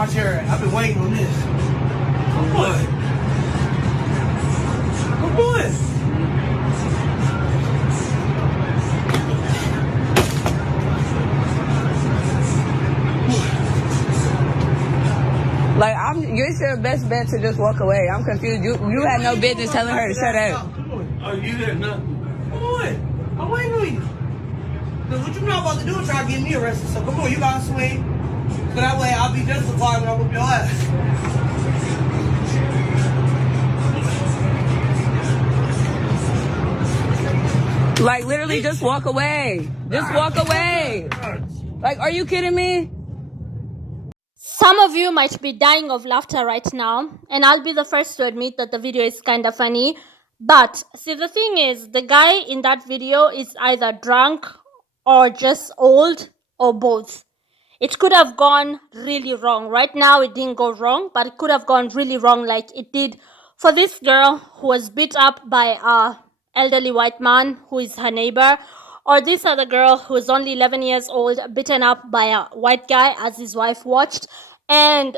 my chair at? I've been waiting on this. Come on. Come on. Like, it's your best bet to just walk away. I'm confused. You had no business telling her to shut up. Oh, you did nothing. Come on. I'm waiting on you. Cause what you not about to do is try to get me arrested. So come on, you gotta swing. So that way I'll be justified when I whoop your ass. Like, literally, just walk away. Just walk away. Like, are you kidding me? Some of you might be dying of laughter right now, and I'll be the first to admit that the video is kind of funny. But see, the thing is, the guy in that video is either drunk or just old or both. It could have gone really wrong. Right now, it didn't go wrong, but it could have gone really wrong like it did for this girl who was beat up by a elderly white man who is her neighbor, or this other girl who is only 11 years old, beaten up by a white guy as his wife watched. And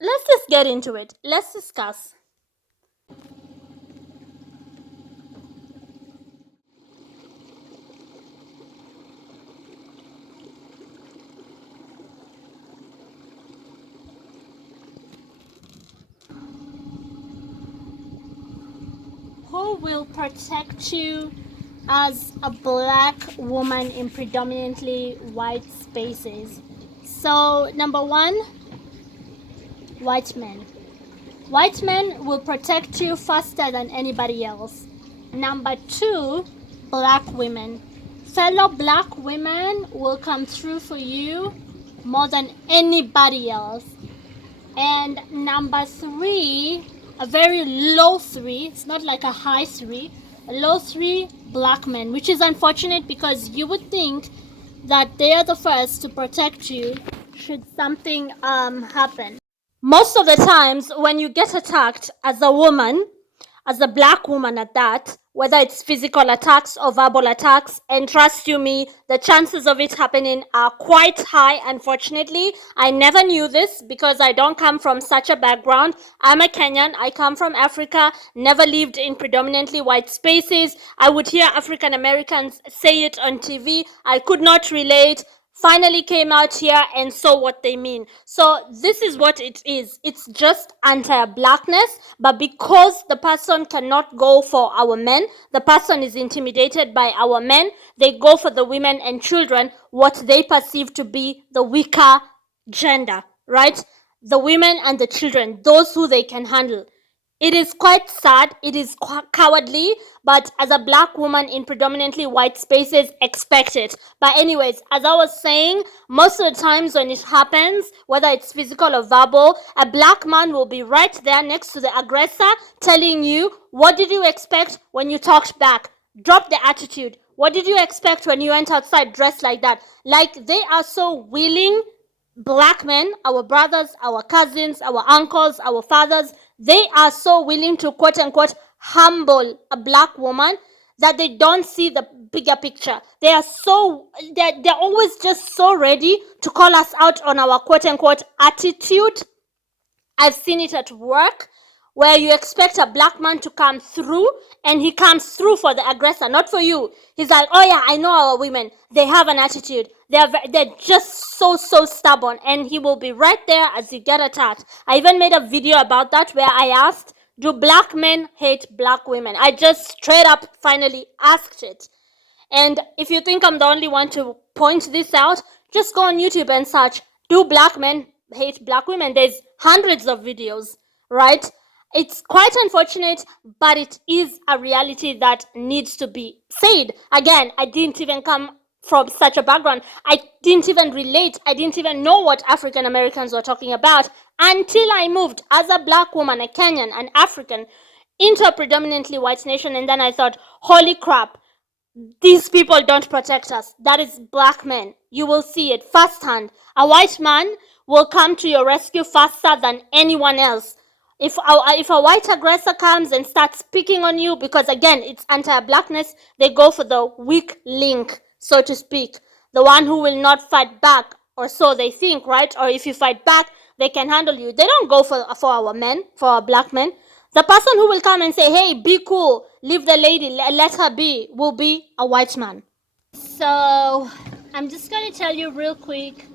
let's just get into it. Let's discuss. Who will protect you as a black woman in predominantly white spaces? So, number one, white men. White men will protect you faster than anybody else. Number two, black women. Fellow black women will come through for you more than anybody else. And number three, a very low three, it's not like a high three, a low three, black men, which is unfortunate because you would think that they are the first to protect you should something happen. Most of the times when you get attacked as a woman, as a black woman at that, whether it's physical attacks or verbal attacks, and trust you me, the chances of it happening are quite high, unfortunately. I never knew this because I don't come from such a background. I'm a Kenyan, I come from Africa, never lived in predominantly white spaces. I would hear African Americans say it on TV. I could not relate. Finally came out here and saw what they mean. So this is what it is. It's just anti-blackness, but because the person cannot go for our men, the person is intimidated by our men, they go for the women and children, what they perceive to be the weaker gender, right? The women and the children, those who they can handle. It is quite sad, it is cowardly, but as a black woman in predominantly white spaces, expect it. But anyways, as I was saying, most of the times when it happens, whether it's physical or verbal, a black man will be right there next to the aggressor telling you, what did you expect when you talked back? Drop the attitude. What did you expect when you went outside dressed like that? Like, they are so willing. Black men, our brothers, our cousins, our uncles, our fathers, they are so willing to quote unquote humble a black woman that they don't see the bigger picture. They're always just so ready to call us out on our quote unquote attitude. I've seen it at work where you expect a black man to come through and he comes through for the aggressor, not for you. He's like, oh yeah, I know our women. They have an attitude. They're just so stubborn, and he will be right there as you get attacked. I even made a video about that where I asked, do black men hate black women? I just straight up finally asked it. And if you think I'm the only one to point this out, just go on YouTube and search, do black men hate black women? There's hundreds of videos, right? It's quite unfortunate, but it is a reality that needs to be said. Again, I didn't even come from such a background. I didn't even relate. I didn't even know what African Americans were talking about until I moved as a black woman, a Kenyan, an African, into a predominantly white nation. And then I thought, holy crap, these people don't protect us. That is black men. You will see it firsthand. A white man will come to your rescue faster than anyone else. If a white aggressor comes and starts picking on you, because again, it's anti-blackness, they go for the weak link, so to speak. The one who will not fight back, or so they think, right? Or if you fight back, they can handle you. They don't go for our men, for our black men. The person who will come and say, hey, be cool, leave the lady, let her be, will be a white man. So I'm just going to tell you real quick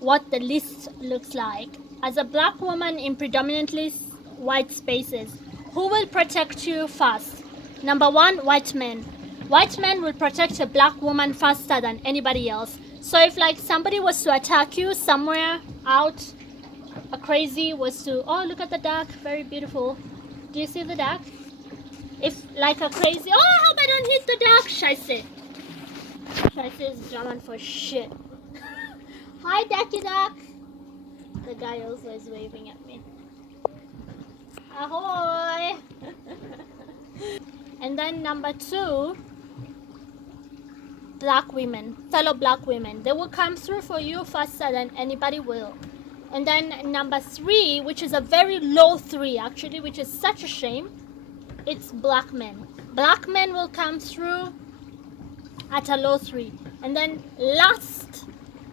what the list looks like. As a black woman in predominantly white spaces, who will protect you first? Number one, white men. White men will protect a black woman faster than anybody else. So if like somebody was to attack you somewhere out, a crazy was to, oh, look at the duck, very beautiful. Do you see the duck? If like a crazy, oh, I hope I don't hit the duck. Scheisse. Scheisse is German for shit. Hi, ducky duck. The guy also is waving at me. Ahoy! And then number two, black women, fellow black women. They will come through for you faster than anybody will. And then number three, which is a very low three actually, which is such a shame, it's black men. Black men will come through at a low three. And then last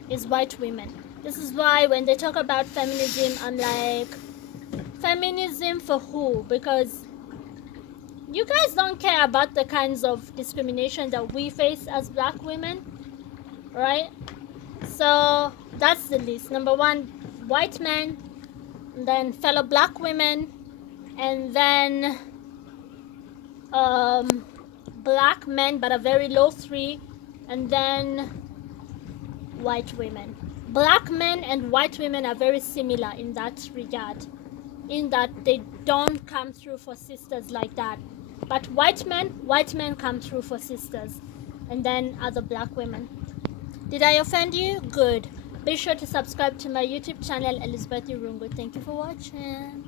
is white women. This is why when they talk about feminism, I'm like, feminism for who? Because you guys don't care about the kinds of discrimination that we face as black women, right? So that's the list. Number one, white men, and then fellow black women, and then black men but a very low three, and then white women. Black men and white women are very similar in that regard, in that they don't come through for sisters like that. But white men come through for sisters, and then other black women. Did I offend you? Good. Be sure to subscribe to my YouTube channel, Elizabeth Irungu. Thank you for watching.